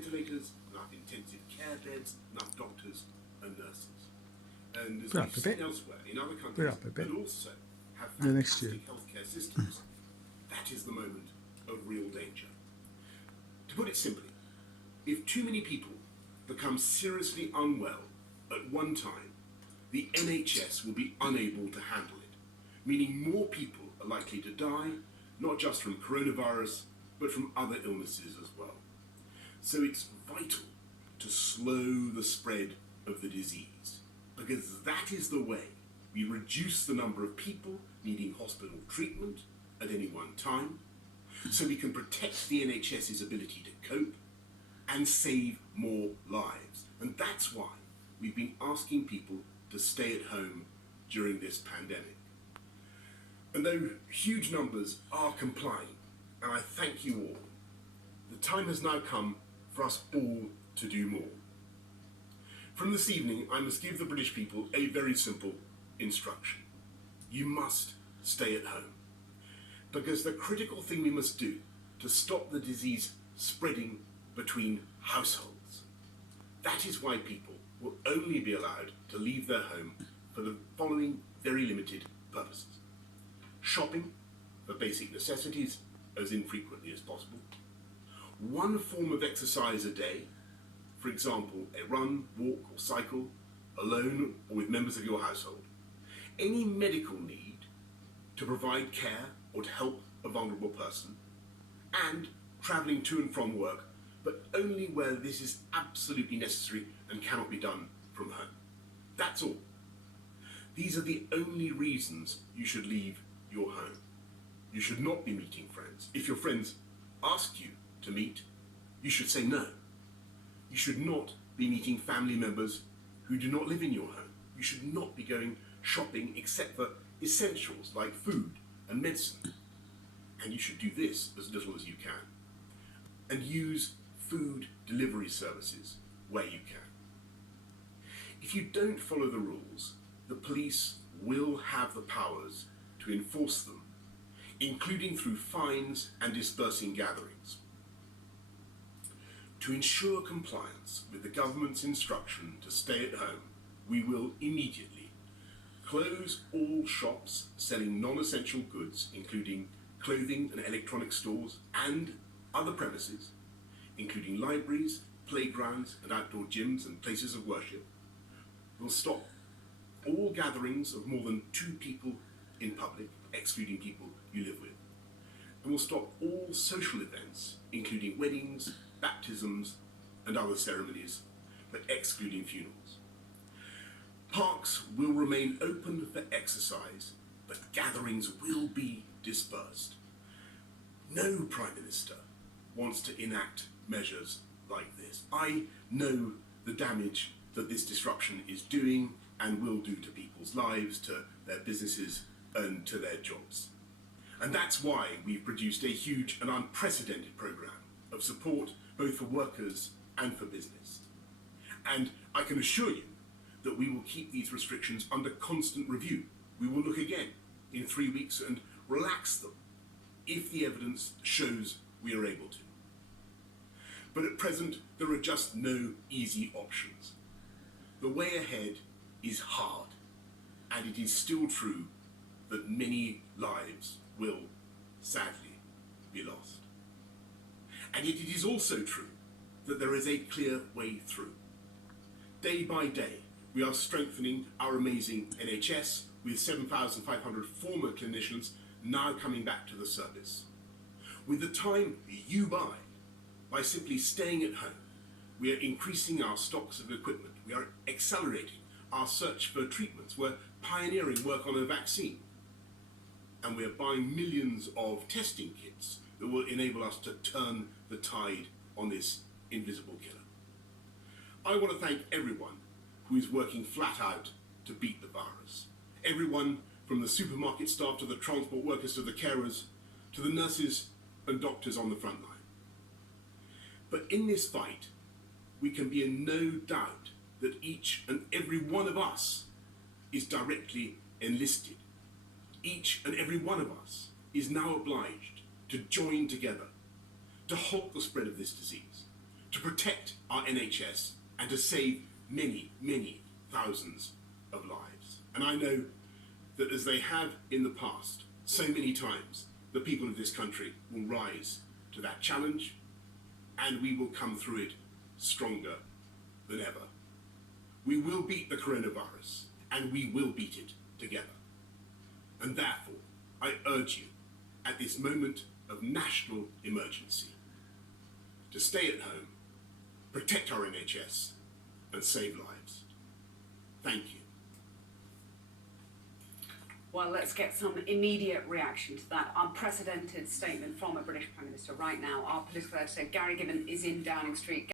ventilators, enough intensive care beds, enough doctors and nurses. And as Put up we've a seen bit. elsewhere in other Put countries up a bit. that also have The next year. fantastic healthcare systems, that is the moment of real danger. To put it simply, if too many people become seriously unwell at one time, the NHS will be unable to handle it, meaning more people are likely to die, not just from coronavirus, but from other illnesses as well. So it's vital to slow the spread of the disease, because that is the way we reduce the number of people needing hospital treatment at any one time, so we can protect the NHS's ability to cope and save more lives. And that's why we've been asking people to stay at home during this pandemic. And though huge numbers are complying, and I thank you all, the time has now come for us all to do more. From this evening, I must give the British people a very simple instruction. You must stay at home, because the critical thing we must do to stop the disease spreading between households. That is why people will only be allowed to leave their home for the following very limited purposes. Shopping for basic necessities as infrequently as possible. One form of exercise a day, for example, a run, walk or cycle, alone or with members of your household. Any medical need to provide care or to help a vulnerable person, and travelling to and from work, but only where this is absolutely necessary and cannot be done from home. That's all. These are the only reasons you should leave your home. You should not be meeting friends. If your friends ask you to meet, you should say no. You should not be meeting family members who do not live in your home. You should not be going shopping except for essentials like food and medicine. And you should do this as little as you can. And use food delivery services where you can. If you don't follow the rules, the police will have the powers to enforce them, including through fines and dispersing gatherings. To ensure compliance with the government's instruction to stay at home, we will immediately close all shops selling non-essential goods, including clothing and electronic stores, and other premises, including libraries, playgrounds and outdoor gyms and places of worship. We'll stop all gatherings of more than 2 people in public, excluding people you live with. And we'll stop all social events, including weddings, baptisms and other ceremonies, but excluding funerals. Parks will remain open for exercise, but gatherings will be dispersed. No Prime Minister wants to enact measures like this. I know the damage that this disruption is doing and will do to people's lives, to their businesses and to their jobs. And that's why we've produced a huge and unprecedented programme of support both for workers and for business. And I can assure you that we will keep these restrictions under constant review. We will look again in 3 weeks and relax them if the evidence shows we are able to. But at present, there are just no easy options. The way ahead is hard, and it is still true that many lives will, sadly, be lost. And yet it is also true that there is a clear way through. Day by day, we are strengthening our amazing NHS with 7,500 former clinicians now coming back to the service. With the time you buy, by simply staying at home, we are increasing our stocks of equipment. We are accelerating our search for treatments. We're pioneering work on a vaccine. And we're buying millions of testing kits that will enable us to turn the tide on this invisible killer. I want to thank everyone who is working flat out to beat the virus. Everyone from the supermarket staff to the transport workers to the carers to the nurses and doctors on the front line. But in this fight, we can be in no doubt that each and every one of us is directly enlisted. Each and every one of us is now obliged to join together to halt the spread of this disease, to protect our NHS and to save many, many thousands of lives. And I know that as they have in the past, so many times, the people of this country will rise to that challenge and we will come through it stronger than ever. We will beat the coronavirus and we will beat it together. And therefore, I urge you at this moment of national emergency to stay at home, protect our NHS and save lives. Thank you. Well, let's get some immediate reaction to that unprecedented statement from a British Prime Minister right now. Our political editor, Gary Gibbon, is in Downing Street.